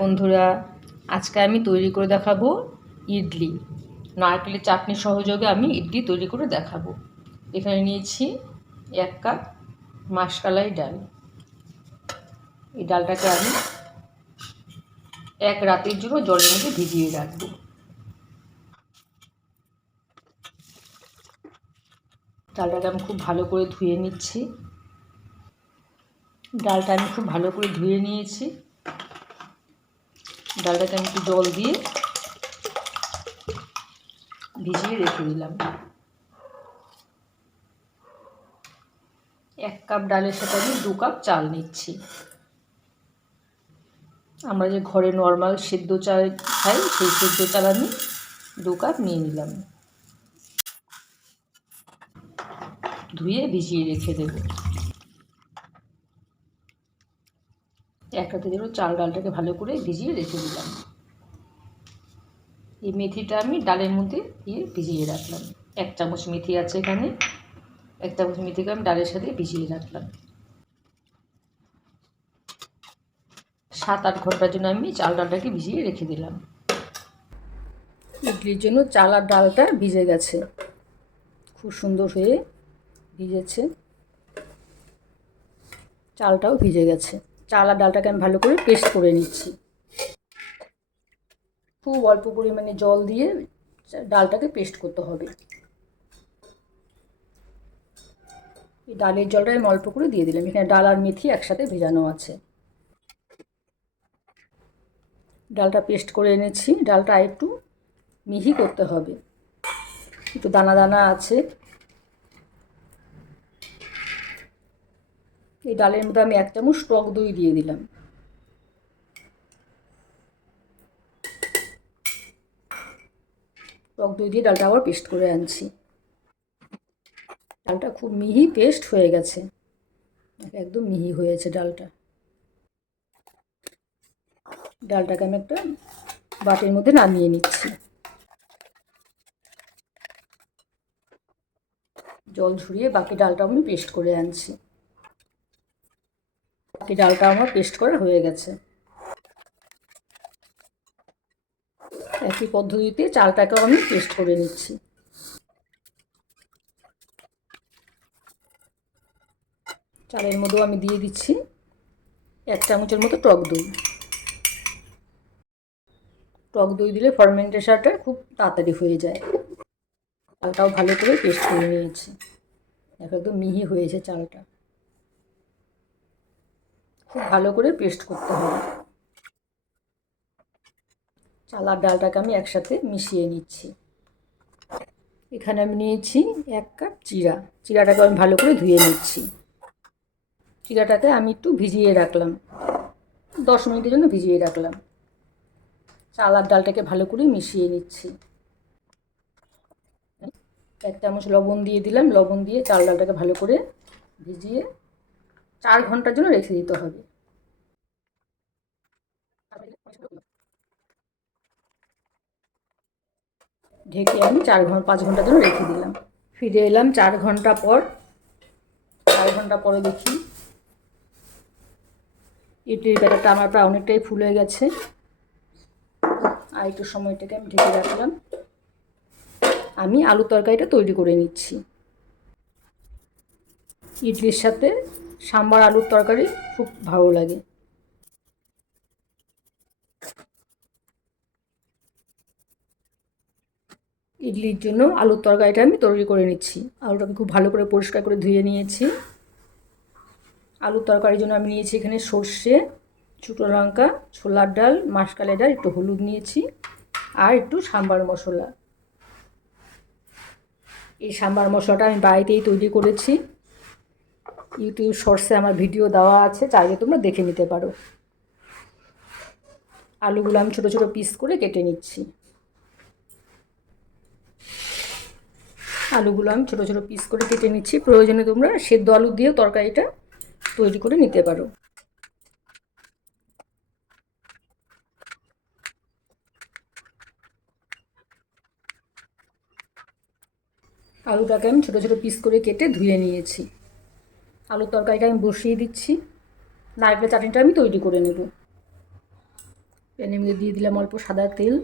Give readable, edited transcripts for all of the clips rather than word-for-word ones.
বন্ধুরা, আজকে আমি তৈরি করে দেখাবো ইডলি। নারকেলের চাটনির সহযোগে আমি ইডলি তৈরি করে দেখাবো। এখানে নিয়েছি 1 কাপ মাসকলাই ডাল। এই ডালটাকে আমি 1 রাতের জন্য জলের মধ্যে ভিজিয়ে রাখবো। ডালটাকে আমি খুব ভালো করে ধুয়ে নিচ্ছি। ডালটা আমি খুব ভালো করে ধুয়ে নিয়েছি। ডালটাকে আমি একটু জল দিয়ে ভিজিয়ে রেখে দিলাম। 1 কাপ ডালের সাথে আমি 2 কাপ চাল নিচ্ছি। আমরা যে ঘরে নর্মাল সেদ্ধ চাল খাই সেই সেদ্ধ চাল আমি 2 কাপ নিয়ে নিলাম। ধুয়ে ভিজিয়ে রেখে দেব। 1 রাতের জন্য চাল ডালটাকে ভালো করে ভিজিয়ে রেখে দিলাম। এই মেথিটা আমি ডালের মধ্যে দিয়ে ভিজিয়ে রাখলাম। 1 চামচ মেথি আছে এখানে। 1 চামচ মেথিকে আমি ডালের সাথে ভিজিয়ে রাখলাম। 7-8 ঘন্টার জন্য আমি চাল ডালটাকে ভিজিয়ে রেখে দিলাম। ইডলির জন্য চাল আর ডালটা ভিজে গেছে, খুব সুন্দর হয়ে ভিজেছে। চালটাও ভিজে গেছে। চাল আর ডালটাকে আমি ভালো করে পেস্ট করে নিচ্ছি। খুব অল্প পরিমাণে জল দিয়ে ডালটাকে পেস্ট করতে হবে। এই ডালের জলটা আমি অল্প করে দিয়ে দিলাম। এখানে ডাল আর মেথি একসাথে ভেজানো আছে। ডালটা পেস্ট করে এনেছি। ডালটা একটু মিহি করতে হবে, একটু দানা দানা আছে। এই ডালের মধ্যে আমি 1 চামচ টক দই দিয়ে দিলাম। টক দই দিয়ে ডালটা আবার পেস্ট করে আনছি। ডালটা খুব মিহি পেস্ট হয়ে গেছে, একদম মিহি হয়েছে ডালটা। ডালটাকে আমি একটা বাটির মধ্যে নামিয়ে নিচ্ছি। জল ঝরিয়ে বাকি ডালটা আমি পেস্ট করে আনছি। বাকি ডালটা আমার পেস্ট করা হয়ে গেছে। একই পদ্ধতিতে চালটাকেও আমি পেস্ট করে নিচ্ছি। চালের মধ্যেও আমি দিয়ে দিচ্ছি 1 চামচের মতো টক দই। টক দই দিলে ফার্মেন্টেশনটা খুব তাড়াতাড়ি হয়ে যায়। চালটাও ভালো করে পেস্ট করে নিয়েছি। একদম মিহি হয়েছে চালটা। খুব ভালো করে পেস্ট করতে হবে। চাল আর ডালটাকে আমি একসাথে মিশিয়ে নিচ্ছি। এখানে আমি নিয়েছি 1 কাপ জিরা। জিরাটাকে আমি ভালো করে ধুয়ে নিচ্ছি। জিরাটাকে আমি একটু ভিজিয়ে রাখলাম, 10 মিনিটের জন্য ভিজিয়ে রাখলাম। চাল আর ডালটাকে ভালো করে মিশিয়ে নিচ্ছি। 1 চামচ লবণ দিয়ে দিলাম। লবণ দিয়ে চাল ডালটাকে ভালো করে ভিজিয়ে 4 ঘন্টার জন্য রেখে দিতে হবে। ঢেকে আমি 5 ঘন্টার জন্য রেখে দিলাম। ফিরে এলাম 4 ঘন্টা পর। 4 ঘন্টা পরে দেখি ইডলির ব্যাটারটা আমার প্রায় অনেকটাই ফুলে গেছে। আর একটু সময়টাকে আমি ঢেকে রাখলাম। আমি আলু তরকারিটা তৈরি করে নিচ্ছি। ইডলির সাথে সাম্বার আলুর তরকারি খুব ভালো লাগে। ইডলির জন্য আলুর তরকারিটা আমি তৈরি করে নিচ্ছি। আলুটাকে খুব ভালো করে পরিষ্কার করে ধুয়ে নিয়েছি। আলুর তরকারির জন্য আমি নিয়েছি এখানে সর্ষে, ছোটো লঙ্কা, ছোলার ডাল, মাসকলাই ডাল, একটু হলুদ নিয়েছি আর একটু সাম্বার মশলা। এই সাম্বার মশলাটা আমি বাড়িতেই তৈরি করেছি। ইউটিউব শর্টসে আমার ভিডিও দেওয়া আছে, চাইলে তোমরা দেখে নিতে পারো। আলুগুলো আমি ছোটো ছোটো পিস করে কেটে নিচ্ছি। আলুগুলো আমি ছোটো ছোটো পিস করে কেটে নিচ্ছি। প্রয়োজনে তোমরা সেদ্ধ আলু দিয়েও তরকারিটা তৈরি করে নিতে পারো। আলুটাকে আমি ছোটো ছোটো পিস করে কেটে ধুয়ে নিয়েছি। আলুর তরকারিটা আমি বসিয়ে দিচ্ছি। নারকেলের চাটনিটা আমি তৈরি করে নেব। প্যানের মধ্যে দিয়ে দিলাম অল্প সাদা তেল।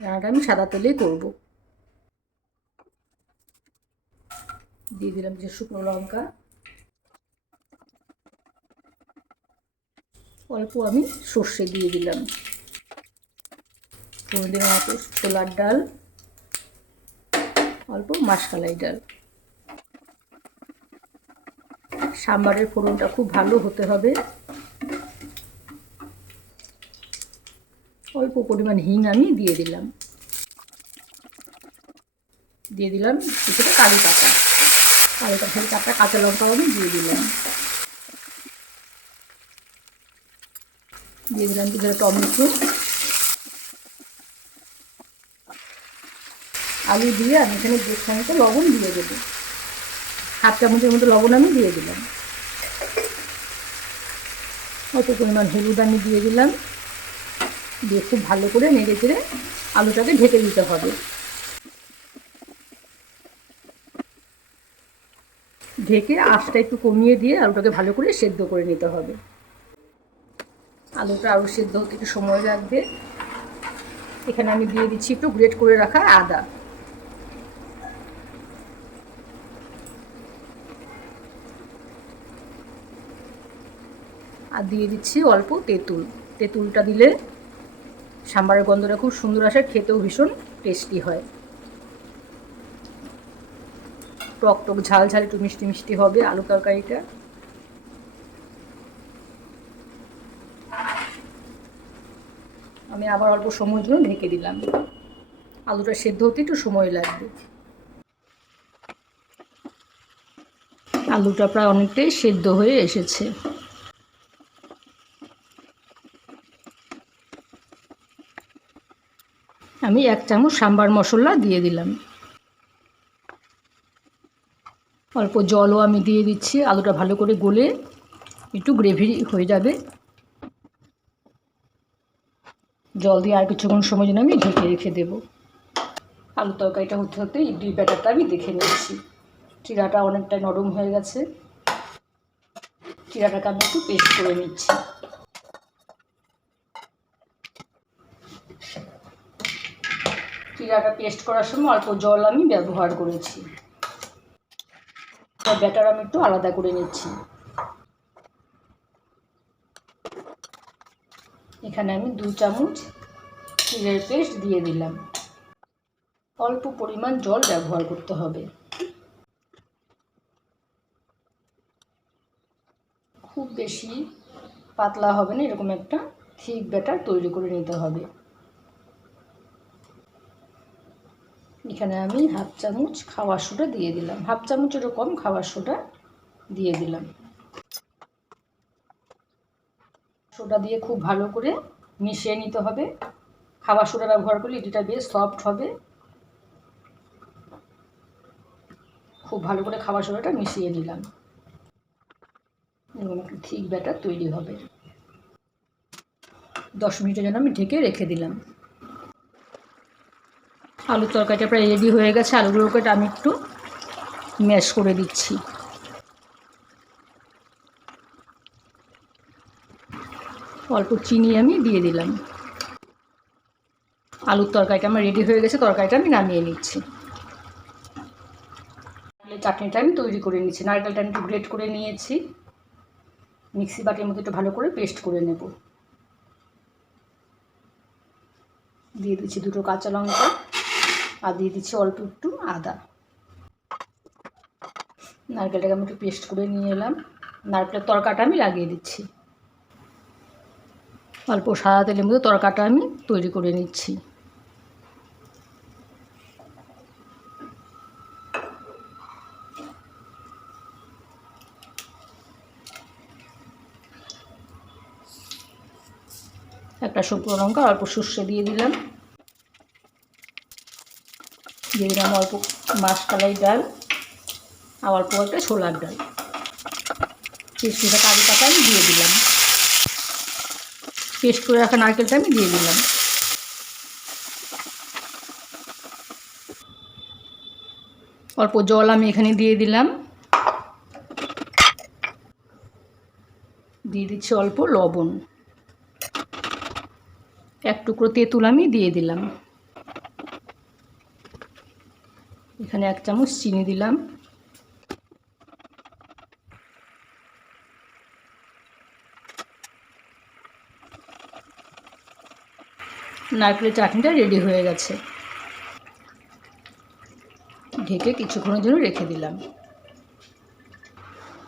রান্নাটা আমি সাদা তেলেই করব। দিয়ে দিলাম যে শুকনো লঙ্কা, অল্প আমি সর্ষে দিয়ে দিলাম, দিলাম অল্প ছোলার ডাল, অল্প মাসকলাই ডাল। সাম্বারের ফোড়নটা খুব ভালো হতে হবে। অল্প পরিমাণ হিং আমি দিয়ে দিলাম, দিয়ে দিলাম কিছুটা কারি পাতা, কাঁচা কাঁচা লঙ্কাও আমি দিয়ে দিলাম, দিয়ে দিলাম কিছুটা টমেটো, আলু দিয়ে আমি এখানে 1.5 চামচ লবণ দিয়ে দেবো। 1/2 চামচের মতো লবণ আমি দিয়ে দিলাম, অল্প পরিমাণ হলুদ আমি দিয়ে দিলাম, দিয়ে খুব ভালো করে নেড়ে চেড়ে আলুটাকে ঢেকে দিতে হবে। ঢেকে আঁচটা একটু কমিয়ে দিয়ে আলুটাকে ভালো করে সেদ্ধ করে নিতে হবে। আলুটা আরও সেদ্ধ হতে একটু সময় লাগবে। এখানে আমি দিয়ে দিচ্ছি একটু গ্রেট করে রাখা আদা, আর দিয়ে দিচ্ছি অল্প তেঁতুল। তেঁতুলটা দিলে সাম্বারের গন্ধটা খুব সুন্দর আসে, খেতেও ভীষণ টেস্টি হয়। টক টক ঝাল ঝাল একটু মিষ্টি মিষ্টি হবে আলু তরকারিটা। আমি আবার অল্প সময়ের জন্য ঢেকে দিলাম, আলুটা সেদ্ধ হতে একটু সময় লাগবে। আলুটা প্রায় অনেকটাই সেদ্ধ হয়ে এসেছে। আমি 1 চামচ সাম্বার মশলা দিয়ে দিলাম, অল্প জলও আমি দিয়ে দিচ্ছি। আলুটা ভালো করে গলে একটু গ্রেভি হয়ে যাবে। জল দিয়ে আর কিছুক্ষণ সময় জন্য আমি ঢেকে রেখে দেবো। আলু তরকারিটা হতে হতে ইডলির ব্যাটারটা আমি দেখে নিচ্ছি। চিড়াটা অনেকটাই নরম হয়ে গেছে, চিড়াটাকে আমি একটু পেস্ট করে নিচ্ছি। চিড়াটা পেস্ট করার সময় অল্প জল আমি ব্যবহার করেছি। ব্যাটার আমি একটু আলাদা করে নিচ্ছি। এখানে আমি 2 চামচ চিড়ের পেস্ট দিয়ে দিলাম। অল্প পরিমাণ জল ব্যবহার করতে হবে, খুব বেশি পাতলা হবে না, এরকম একটা থিক ব্যাটার তৈরি করে নিতে হবে। এখানে আমি 1/2 চামচ খাবার সোডা দিয়ে দিলাম, 1/2 চামচেরও কম খাবার সোডা দিয়ে দিলাম। সোডা দিয়ে খুব ভালো করে মিশিয়ে নিতে হবে। খাবার সোডা ব্যবহার করলে ইডলিটা বেশ সফট হবে। খুব ভালো করে খাবার সোডাটা মিশিয়ে নিলাম, এরকম একটা থিক ব্যাটার তৈরি হবে। 10 মিনিটের জন্য আমি ঢেকে রেখে দিলাম। আলুর তরকারিটা প্রায় রেডি হয়ে গেছে। আলুগুলোকে আমি একটু ম্যাশ করে দিচ্ছি। অল্প চিনি আমি দিয়ে দিলাম। আলুর তরকারিটা আমার রেডি হয়ে গেছে, তরকারিটা আমি নামিয়ে নিচ্ছি। চাটনিটা আমি তৈরি করে নিচ্ছি। নারকেলটা আমি একটু গ্রেট করে নিয়েছি, মিক্সি বাটির মধ্যে একটু ভালো করে পেস্ট করে নেব। দিয়ে দিচ্ছি 2টো কাঁচা লঙ্কা, আর দিয়ে দিচ্ছি অল্প একটু আদা। নারকেলটাকে আমি একটু পেস্ট করে নিয়ে এলাম। নারকেলের তরকাটা আমি লাগিয়ে দিচ্ছি। অল্প সাদা তেলের মধ্যে তরকাটা আমি তৈরি করে নিচ্ছি। একটা শুকনো লঙ্কা, অল্প সর্ষে দিয়ে দিলাম, দিয়ে দিলাম অল্প মাসকলাই ডাল, আর অল্প একটা ছোলার ডাল। কিছুটা কারি পাতা আমি দিয়ে দিলাম, পেস্ট করে রাখা নারকেলটা আমি দিয়ে দিলাম। অল্প জল আমি এখানে দিয়ে দিলাম, দিয়ে দিচ্ছি অল্প লবণ, এক টুকরো তেঁতুল আমি দিয়ে দিলাম, এখানে 1 চামচ চিনি দিলাম, নারকেলের চাটনিটা রেডি হয়ে গেছে। ঢেকে কিছুক্ষণের জন্য রেখে দিলাম।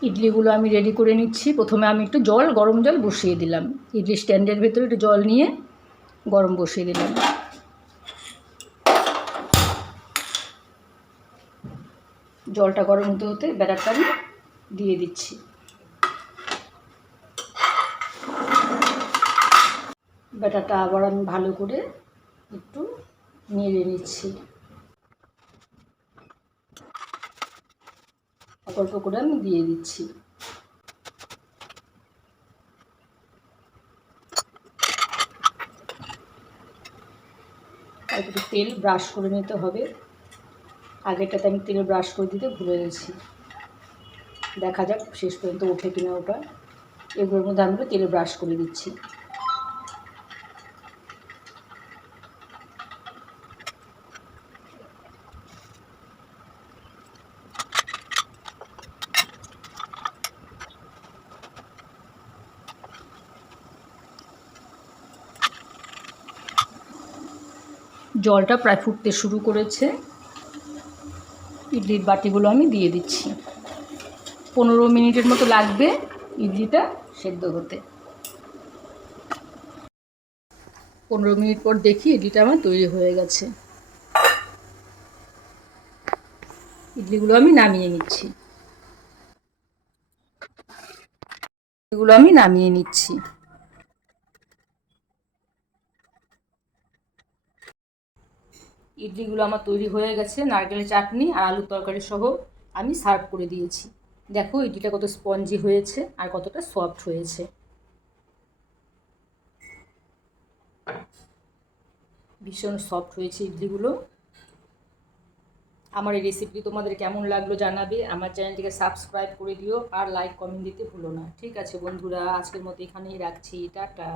ইডলিগুলো আমি রেডি করে নিচ্ছি। প্রথমে আমি একটু গরম জল বসিয়ে দিলাম, ইডলি স্ট্যান্ডের ভেতরে একটু জল নিয়ে গরম বসিয়ে দিলাম। জলটা গরম হতে হতে ব্যাটারটা আমি দিয়ে দিচ্ছি। ব্যাটারটা আবার আমি ভালো করে একটু নেড়ে নিচ্ছি, অল্প করে আমি দিয়ে দিচ্ছি। অল্প একটু তেল ব্রাশ করে নিতে হবে, আগেরটাতে আমি তেল ব্রাশ করে দিতে ভুলে গেছি। দেখা যাক শেষ পর্যন্ত ওঠে কিনা ওটা। এগুলোর মধ্যে আমি তেল ব্রাশ করে দিচ্ছি। জলটা প্রায় ফুটতে শুরু করেছে, ইডলির বাটিগুলো আমি দিয়ে দিচ্ছি। 15 মিনিটের মতো লাগবে ইডলিটা সেদ্ধ হতে। 15 মিনিট পর দেখি ইডলিটা আমার তৈরি হয়ে গেছে। ইডলিগুলো আমি নামিয়ে নিচ্ছি। ইডলিগুলো আমার তৈরি হয়ে গেছে, নারকেলের চাটনি আর আলুর তরকারি সহ আমি সার্ভ করে দিয়েছি। দেখো ইডলিটা কত স্পঞ্জি হয়েছে আর কতটা সফট হয়েছে। ভীষণ সফট হয়েছে ইডলিগুলো। আমার এই রেসিপি তোমাদের কেমন লাগলো জানাবে। আমার চ্যানেলটিকে সাবস্ক্রাইব করে দিও আর লাইক কমেন্ট দিতে ভুলো না। ঠিক আছে বন্ধুরা, আজকের মতো এখানেই রাখছি। টাটা।